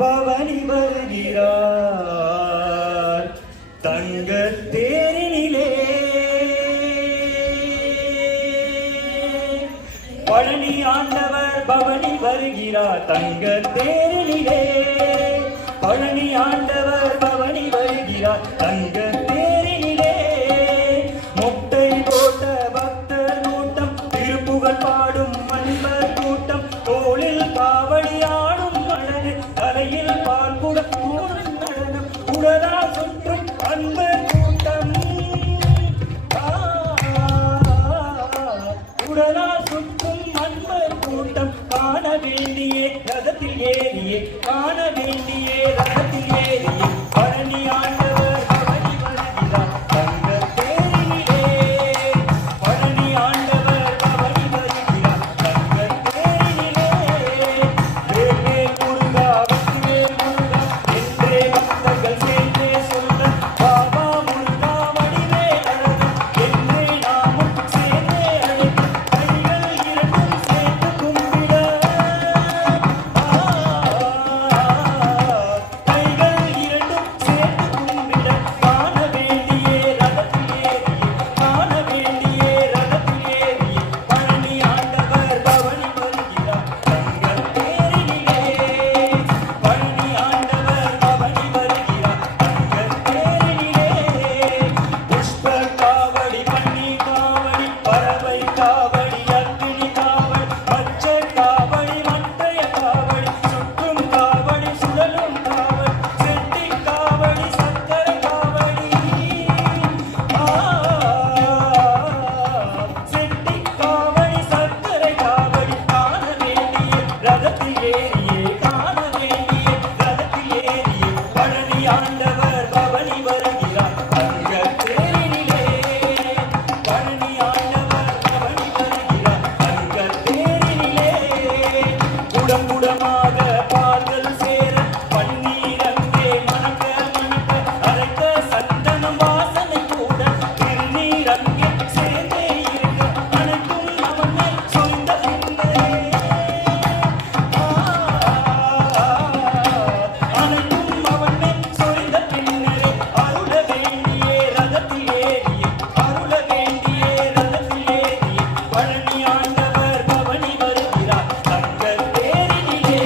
பவனி வருகிறார் தங்க தேரினிலே. பழனி ஆண்டவர் பவனி வருகிறார் தங்க தேரினிலே. பழனி ஆண்டவர் பவனி வருகிறார் தங்க தேரினிலே. முட்டை போட்ட பக்தர் கூட்டம், திருப்புகழ் பாடும் அன்பர் கூட்டம், தோளில் காவடி ஆடும் அழகு, தலையில் பால் குடம் நடனம், உடலா சுற்றும் அன்பர் கூட்டம். உடலா சுற்றும் அன்பர் கூட்டம், காண வேண்டியே ரதத்தில் ஏறியே, காண வேண்டியே ரதத்தில் ஏறியே. பழனி ஆண்டவர் பவனி வருகிறார் தங்க தேரினிலே. பழனி ஆண்டவர் பவனி வருகிறார் தங்க தேரினிலே. வேலே முருகா வெற்றிவேல் முருகா என்றே பக்தர்கள் சேர்ந்தே சொல்ல, பாபா முருகா வடிவேல் அழகா என்றே நாமும் சேர்ந்தே அழைக்க, கைகள் இரண்டும் சேர்த்து கும்பிட, கைகள் இரண்டும் சேர்த்து கும்பிட. காண வேண்டியே ரதத்தில் ஏறியே, காண வேண்டியே ரதத்தில் ஏறியே. பழனி ஆண்டவர் பவனி வருகிறார் தங்க தேரினிலே. பழனி ஆண்டவர் பவனி வருகிறார் தங்க தேரினிலே. புஷ்ப காவடி, பன்னீர் காவடி, பறவை காவடி, அக்னி காவடி, பச்சை காவடி, மட்டைய காவடி, சுற்றும் காவடி, சுழலும் காவடி, செட்டி காவடி, சக்கரை காவடி, செட்டி காவடி, சக்கரை காவடி. காண வேண்டிய ரதத்தில் ஏறியே, காண வேண்டிய ரதத்தில் ஏறியே. பழனி ஆண்டவர் பவனி வருகிறார் தங்க தேரினிலே. பழனி ஆண்டவர் பவனி வருகிறார் தங்க தேரினிலே. குடங்குடமாக பால்கள் சேர, பன்னீர் அங்கே மணக்க மணக்க, அரைத்த சந்தனம் வாசனை கூட, திருநீர் அங்கே சேர்ந்தே இருக்க, அனைத்தும் அவன் மேல் சொந்த பின்னரே. அனைத்தும் அவன் மேல் சொந்த பின்னரே. அருள வேண்டியே ரதத்தில் ஏறியே, அருள வேண்டியே ரதத்தில் ஏறியே. பழனி ஆண்டவர் பவனி வருகிறார் தங்க தேரினிலே.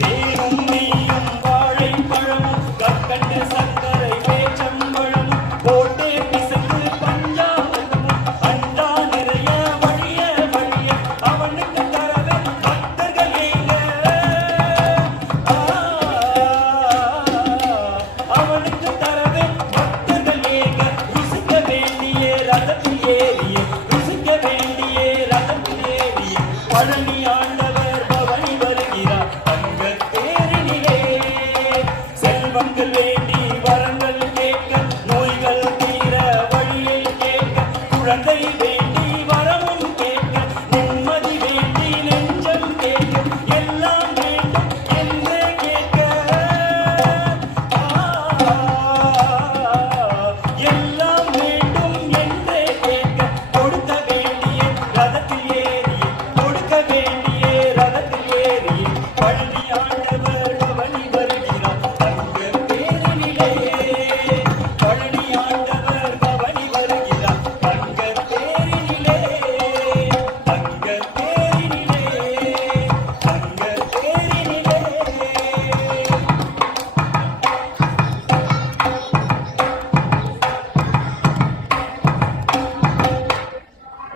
தேனும் நெய்யும் வாழைப்பழமும், கற்கண்ட சர்க்கரை பேச்சம்பழமும், போட்டே பிசைந்து பஞ்சாமிர்தமும், அண்டா நிறைய வழிய வழிய அவனுக்கு தரவே பக்தர்கள் ஏங்க. அவனுக்கு தரவே பக்தர்கள் ஏங்க. ருசிக்க வேண்டியே ரதத்தில் ஏறியே, ருசிக்க வேண்டியே ரதத்தில் ஏறியே. பழனி ஆண்ட